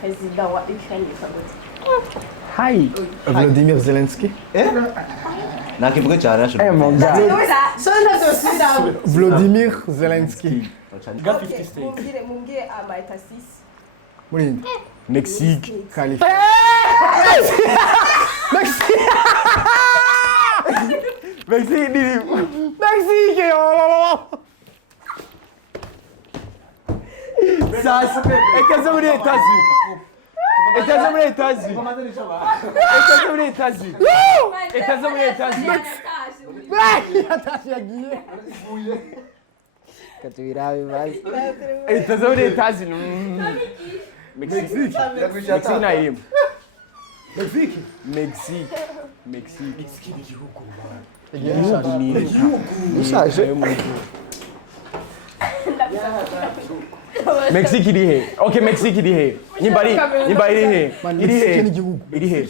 président wa Ukraine yitwa gute? Hi. Vladimir Zelensky. nakivuga cyane ashobora. Mon gars. Vladimir Zelensky. Mumbwire amaeta 6. Muri Mexique. Californie. Mexique. Ça, États-Unis. Mexique. Mexique iri he? Okay, Mexique iri he? Impari iri he? Iri he?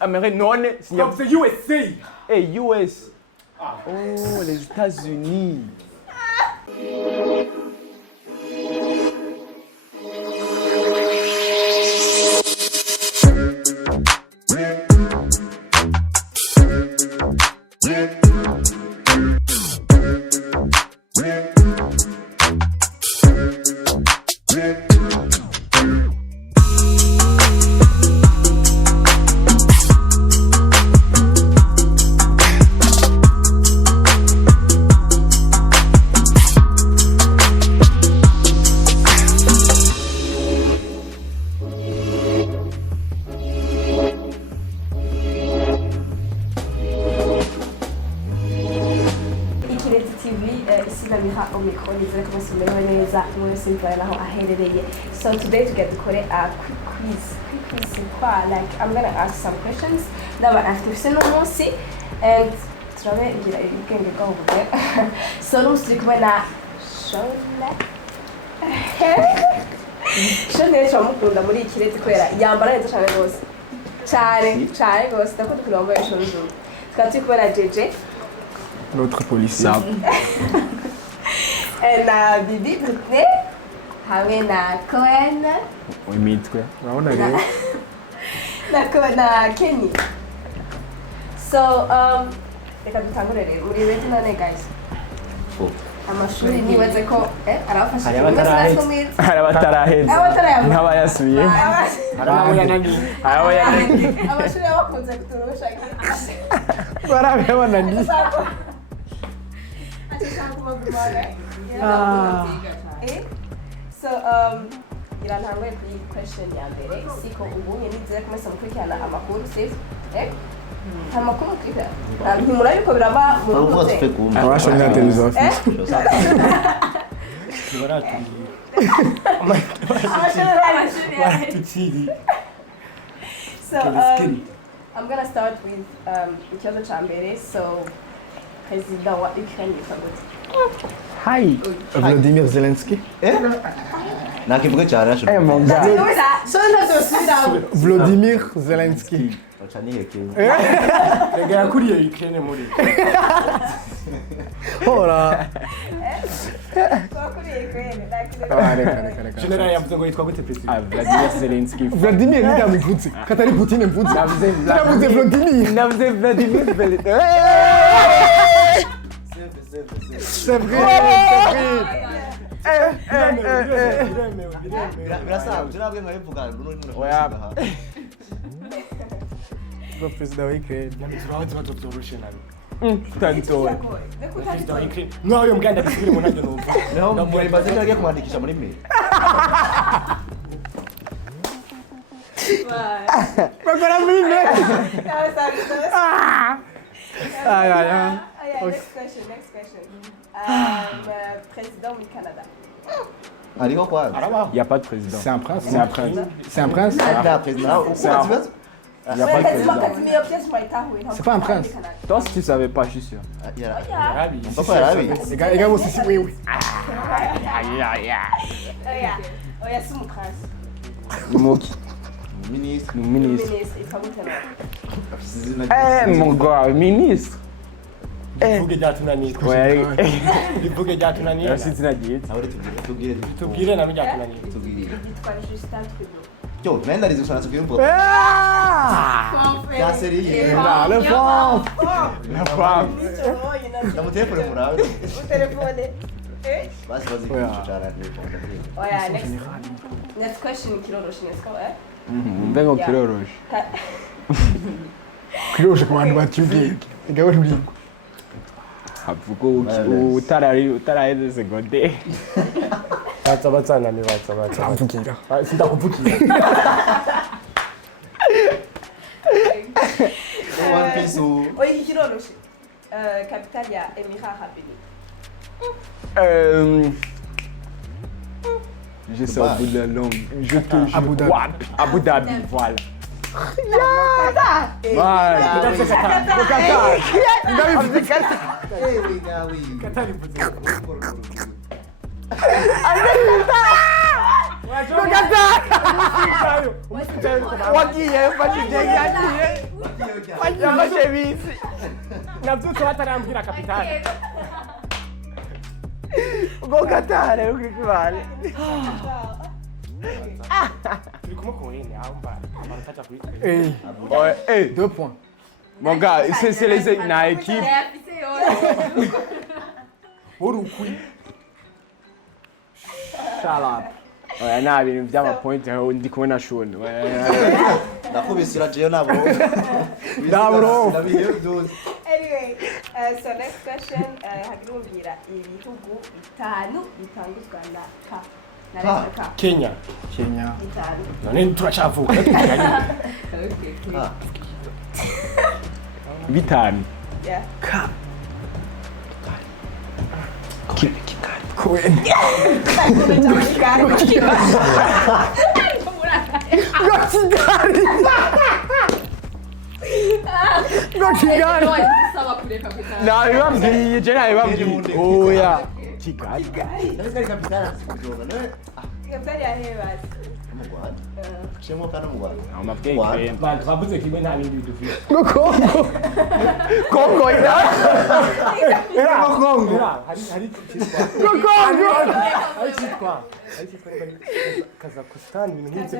Amérique none Comme c'est USA. Hey, US. Oh, les États-Unis. So today to get to a quick quiz. Like I'm gonna ask some questions. Now I have to send them see and try to get you can go over there. So let's look when I show that. Shone chamukunda muri ikirezi kwera yambara neza cyane rwose. Cyane rwose ndakunda kuramba yashone zo. Twati kubera JJ. L'autre policier. Na Bibi Britney. Hamwe na Cohen. Imitwe. Urabona rero. Na Kenny. So reka dutangure rero muri ready none guys. Amashuri nibaze ko arabafasha. Hari abataraheza. Nk'abayasubiye. Amashuri yabakunze kuturusha. Barabibona ni. So irantangwe kuri question ya mbere siko ubu nizere ko mwese mukurikirana amakuru save amakuru kika ntimurari ko biraba mu rubuga Abashonye na televiziyo. So I'm gonna start with ikibazo ca mbere. So président wa Ukraine yitwa gute? Hi. Vladimir Zelensky. nakivuga cyane ashobora. Mon gars. Vladimir Zelensky. Rega yakuriye Ukraine muri. Ora. General yavuze ngo yitwa gute president? Vladimir Zelensky. Vladimir ni ndamuvutse. Katari Putin mvutse. Ndavuze Vladimir. Navuze Vladimir Zelensky. C'est vrai. Birasanzwe nabwe nkabivuga n'umuntu Oya. Le président wa Ukraine. Turabaza batotsoroshe nabi. Tantowe. President wa Ukraine. Mwayo muganda bisubire mu ntacyo numva. naho mbere baze ngiye kumwandikisha muri mail. Bakora muri ne. Next question. Président du Canada. Hariho kwa. Il n'y a pas de président. C'est un prince. C'est un prince. C'est un prince. nta président. Il n'y a pas de président. C'est pas un prince. Toi, si tu savais pas, je suis sûr. Yarabi. Papa yarabi. Les gars aussi oui. Oya si umuprince. Moki. Ministre. Ministre. Ministre, il faut goûter. Eh, mon gars, ministre. Ivuge ryatunaniye. Ivuge ryatunaniye. Yarasizina giye. Aho tubwire. Tubwire nabyo ryatunaniye. Tubwire. Yitwa Justin Trudeau. Yo, nenda rizo sana tubwire mvuga. Ya serie. Le fond. La femme. Ndamu telefone murabe. Telefone. Basi kwicara Oya, next question kiroroshe nesko Mbengo kiroroshe. Kiroroshe ku bantu bacyubwenge. Igawe nturi. Havugo utaraheze segonde. Batsana ni batsana. Amvugira. Sindakuvukira. One piece. Oya, kiroroshe. Capitale ya Émirats Arabes Je sais au bout de la langue. Je te jure. Abu Dhabi. Abu Dhabi, voilà. Nabyutse batarambwira kapitani. Go Qatar, eu que vale. Turi kumukorene aho mbara. Barataka kuri. Hey, 2 points. mon gars, c'est les na équipe. Urukwi. Shut up. Ouais, na ibintu by'amapoint ndi kumwe na Shone. Nakubisira jeyo nabo. Nabro. Anyway, so next question, hagirumbira ibihugu bitanu bitanguzwa na K. Na letter K. Kenya. Kenya. Bitanu. None turacavuka. Bitanu. Yeah. Nabibabwiye, je nabibabwiye. Oya. Kigali. Ndakari kapitana kujoga ne. Kapitali ya Hebas. Mu Rwanda. Shemo kana mu Rwanda. Amabwenge. Bantu bavuze kimwe nta bindi bidufite. Kongo ina. Era Kongo. Hari cyitwa. Kongo. Hari cyitwa Kazakhstan ibintu nk'ibyo.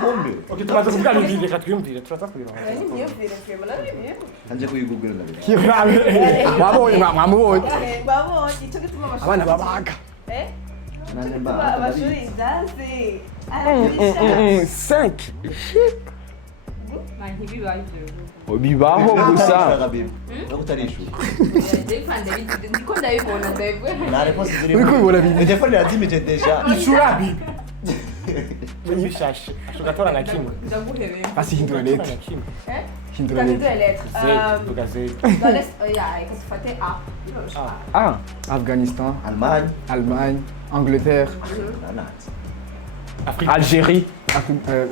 Kumbe. Okay, tumaze kuvuga ibintu reka twiyumvire turaza kubironka. Niyumvire twema nabibye. Anje kuyigugura ndabe. Wabonye mwamubonye. Babo, icyo gituma Abana babaga. Nanje amashuri izazi. 5. Bibaho gusa. Ndakutarishu. Ndiko ndabibona ndebwe. Nare posi ziri. Uri kubibona bindi. Telefone yazimije deja. Ishura bibi. Bishashi. Ashogatora na kimwe. Ndaguhereye. Basi hindura leta. Hindura Hindura leta. leta. Tuga zeri. Ikasifate A. Afghanistan, Allemagne. Angleterre, Afrique. Algérie.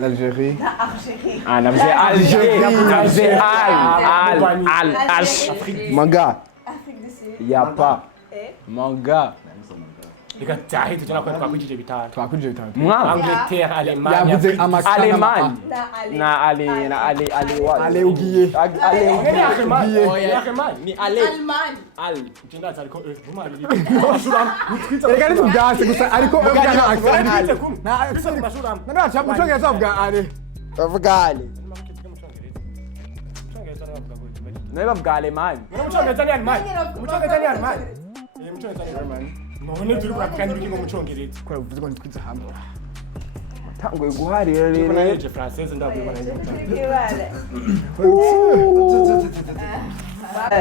l'Algérie. Algérie. Ah, nabze Algérie. Afrique. Manga. Afrique du Sud. Y a pas. Manga. Reka tahi tujana kwa kwakwijije bitanu. Twakwinjije bitanu. Mwa. Angleterre, Allemagne. Yavuze Afrique. amakana. Allemagne. Na Ali. Ale ugiye. Ale Ni Allemagne. Ugiye. Ni Allemagne. Ni ale. Allemagne. Al. Jenda zariko rumari. Mashura. Reka nitubyase gusa ariko ubwana akana. Na Bisa mashura. nanacha mucyongereza avuga ale. Bavuga ale. Nawe bavuga Allemagne. Mucyongereza ni Allemagne. Mucyongereza ni Allemagne. Mucyongereza ni Allemagne. None turi kwakanya ibintu mu mucyongereza. Kora uvuze ngo nitwiza hamwe. Tangoye guharira Niko rero. nayeje française ndabwibona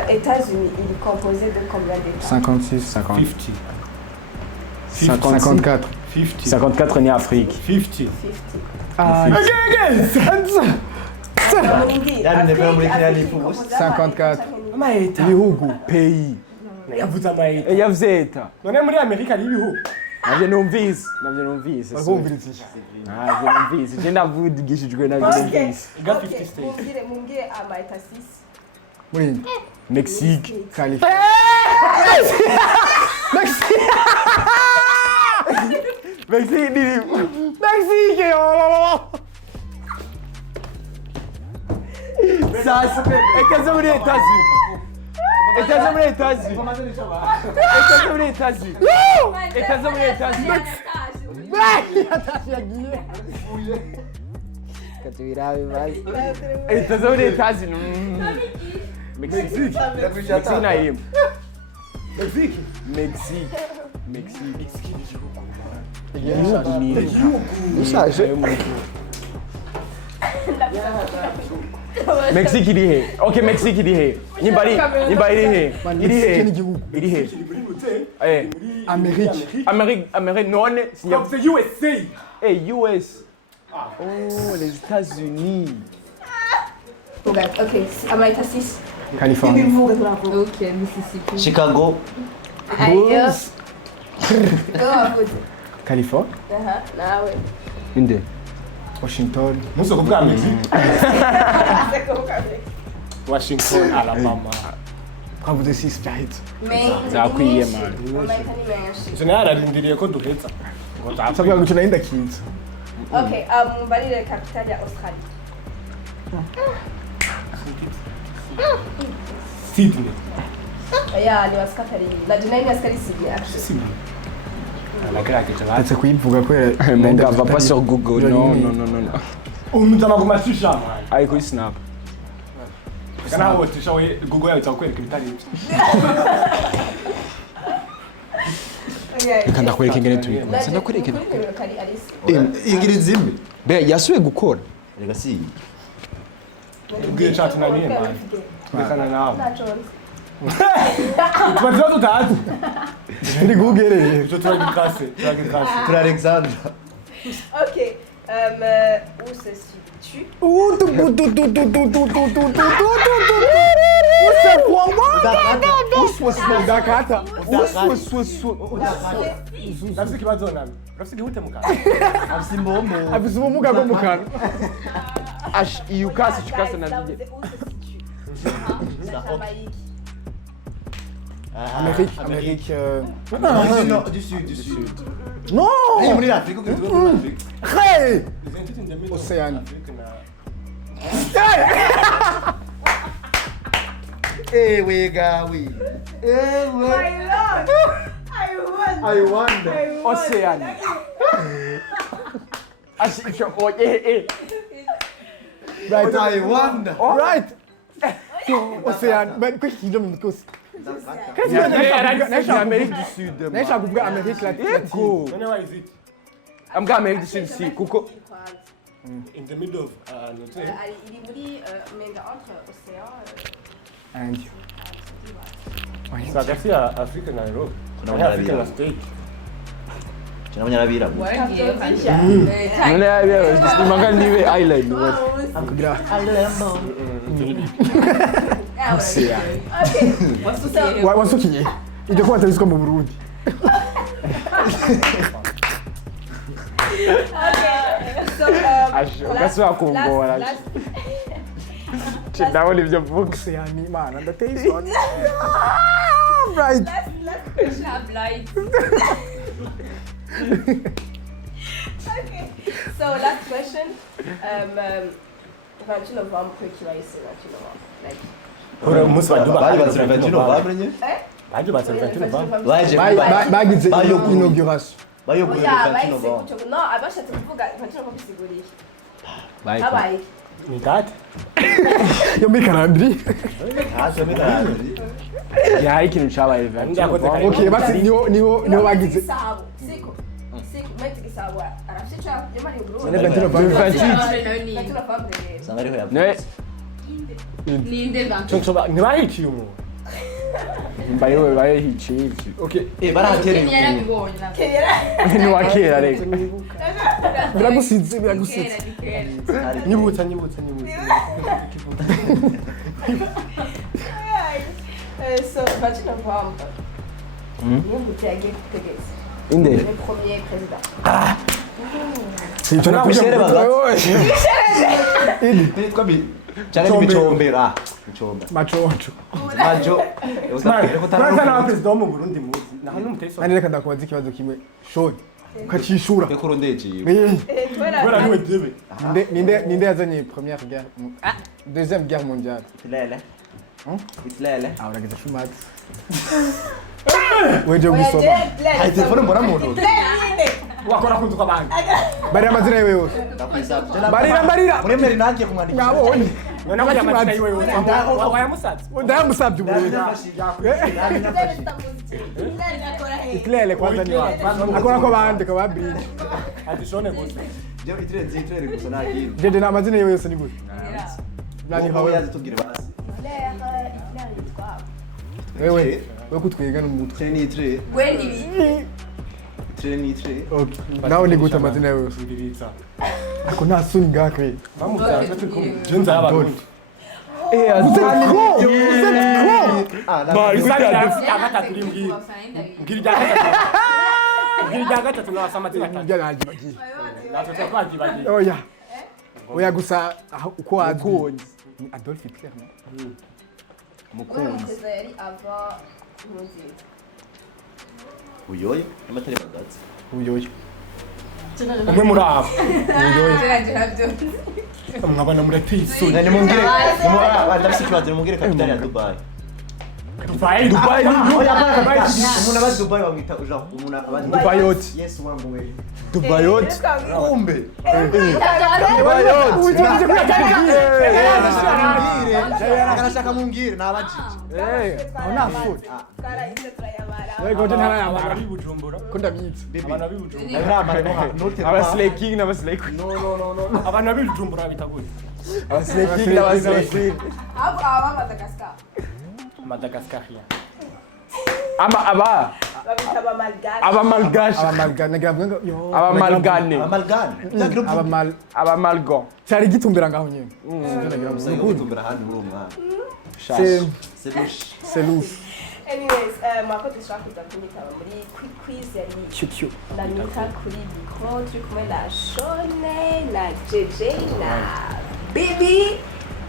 États-Unis, il est composé de combien d'États? 56, 50. 50. 54. 50. 54 ni Afrique. 50. 50. Yani ndevera muri Kenya nifu. 54. Amaeta. Ibihugu, pays. Yavuze amaeta. Yavuze eta. None muri Amerika ari ibihugu. Navyo numvise. Barumviriza iki? Navyo numvise. Je ndavugishijwe navyo numvise. Iga 50 states. Mumbwire amaeta 6. Muri Mexique. Californie. Mexique. Mexique. hasi. Ekaze muri etazi. Etaze muri etazi. Etaze muri etazi. Etaze muri etazi. Atashi yagiye. Katubirawe basi. Etaze muri etazi. Mexique. Mexique na him. Mexique. Mexique. Mexique. Mexique iri he? Okay, Mexique iri he? Nimbari iri he? Iri he? Iri he? Eh, Amérique none, C'est USA. Eh, US. Oh, les États-Unis. Okay, America 6. Californie. Okay, Mississippi. Chicago. Bulls. Californie. Nawe. Inde. Washington. Muso kuvuga Mexique. Washington, Alabama. Twavuze 6 byahita. Zakwiye man. America ni menshi. Ivyo nararindiriye ko duheza. Sabaga gukina indakinza. Okay, mbalire capital ya Australia. Sydney. Yeah, ni waskatari. La dunia askari Sydney actually. Sydney. La craque, tu vois. Ate kuyivuga kwera. Mon gars, va pas sur Google. Non. Umutama kumatisha man. Ayi kuri Snap. Kana wotisha we Google yawe itakwereka ibitari ibyo. Kanda kwereka ingene tubikora. Sanda kwereka. Ingirizi imwe. Be yasuye gukora. Rega si. Ubwiye chat na niye man. Bekana nawe. Nachonze. Tubaza tutazi. Ndi gugereye. Icyo turagikase. Pour Alexandre. Okay, où se situe? Nafisi kibazo nami. Nafisi gihute mukana. Afisi mbombo. Afise ubumuga bwo mu kanwa. Ash iukasi chukasa na Là, bide. où se situe? La Jamaïque. Amérique. Non, du sud. Non! Hey, muri Afrique, uko tuko muri Afrique. Hey! Océane. Océane. Eh, wega, oui. Eh, we. I wonder. Ocean. Ash icho oye. Right. I wonder. Right. Océane. Ben quoi qui donne cause? Amérique du Sud. Nashaka kuvuga Amérique latine. Go. Where is it? I'm going Amérique du Sud si kuko. In the middle of Il est muri, mais entre océan. Inde. So hagati ya Africa na Europe. Kuna Africa na state. Tunamenya abirabura. None yabiye imanga niwe island. Kugira. Ocean. Wasukiye. Ijye kuba tarizwa mu Burundi. Ukasubira kungora. Ndabona ibyo mvuga. Océane Imana ndateye isoni. Right. Okay, so last question. 28 novembre, qui va ici, 28 novembre. Like, Hora umunsi baduba. Bari bazira 29 Novembre nye. Baje bazira 29 Novembre. Baje Bagize inauguration. bayogura yeah, 29 Novembre. no, abashatse kuvuga 29 novembre bisiguriye. Bye. Habaye. Ni date? Yo muri calendrier. Haje mitari. Ya ikintu cyabaye event. Okay, basi niho bagize. Siko. Meti gisabo. Arafite cyo yamari Burundi. Ne 29 29 novembre. Sanga ariho ya. Ne Ninde bantu. Choncho ntibahikiye umuntu. mbayewe bayihici. Okay. Barahatereye. Kenya yarabibonye na. Ni wakera reka. Biragusize. Nyibutsa. So, 28 novembre. Niyo yagiye kutegeza. Inde. Le premier président. Si tu n'as Michel Ili. Nitwa cyane bicombera. Bicombera. Machocho. Majo. Kwanza na president wo mu Burundi muzi. Naho n'umuteso. Nani reka ndakubaza ikibazo kimwe. Shoni. ukacishura Bekoro ndeje. Voilà nous debe. ninde yazanye première guerre deuxième guerre mondiale Itlele. Itlele. urageza shumati weje gusoma Hai telefone mbona muntu. Wakora kuntu kabanga. bari amazina yewe yose Ndakwisaba. barira Muremere nanjye kumwandika. ngabonye None bari amazina yiwe yose. Wayamusatse. ndamusabye uburundi itlele kwanza ni wapi akora ko bandika ba bridge Adishone gusa. Je itlele gusa nakindi. jeje na amazina yewe yose ni gute nani Hawe hawe yazitubwire basi. wewe kutwiga n'umutwe Itlele ni itlele. Wendi. Itlele ni itlele. okay nawe ni gute amazina yewe yose Ndiriza. ako nta soni ngakwe Bamubyaje tukumva. Je nzabarundi. oya gusa uko wazwi ni Adolf Hitler Mukunzi. yari ava ntuzi. Uyoyo amatari bagatse. uyoyo Umwe muri abo. Nabyo. Mwabana muratisi. Nani mungire. Ndabise kibazo mungire kapitali ya Dubai. Dubai. Umuntu abazi Dubai bamwita uja umuntu abazi Dubayot Yes wangu we. Dubayot Kumbe. Dubayot Uje Kanashaka mungire nabajije. ona food yego je ntara yamara Abana b'Ibujumbura. ko ndabitse Abana b'Ibujumbura. Nabirama note. Abaslay king n'abaslay queen. No. Abana b'Ibujumbura bitaguye. Abaslay king n'abaslay queen. aba Madagascar. Madagascaria. Babita abamalgache. Abamalgache. abamalgane gavuga yo Abamalgane. Amalgan. Abamalgon. cyari gitumbera ngaho nyene Umusanga gutumbira handi muri umwana. selush Anyways, mwakoze ushaka kuza kunyitaba muri quiz yari cute ndamika kuri mikro turi kumwe na Shone na JJ na Bibi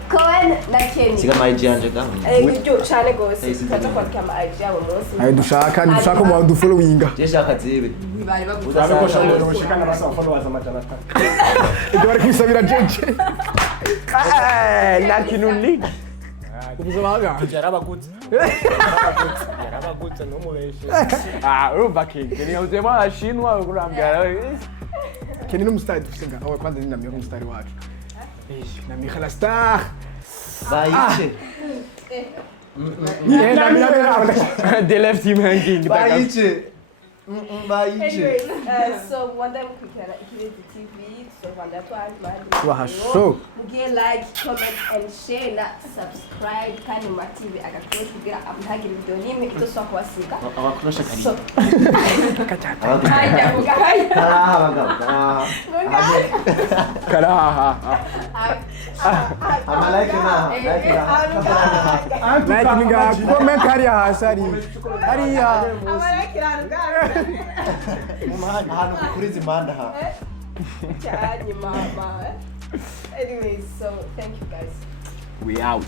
Cohen na Kenny. Siga maji yanje gaho. Ibyo cyane gose tutaza kwandika ama IG yabo munsi. ayo dushaka mu dufollowinga Je shaka zibe. Bari baguze. Urabe ko Shone ushikana basa followers amajana 3. ibyo bari kwisabira jeje La kinunigi. ubuzabaga Yarabagutse n'umubeshe. Urumva king. Ni uzema ashinwa kurambya. keni n'umustari dufite ngaho aho kwanza ni namye umustari wacu na Michael Star Baiche. They left him hanging. Baiche. Baiche. Anyways, so wanda mukikira Ikirezi TV so wanda Waha show. Mugiye like, comment and share na subscribe kandi mu TV agakora kugira amutagire video nimwe itoswa kwasiga. Abakurasha kari. So Hajya mugahaya. Karaha bagabo. Karaha. Amalike na. like ninga comment hariya hasi hariya Ahantu kuri zimanda ha. cyane mama. Anyways, so thank you guys. We out.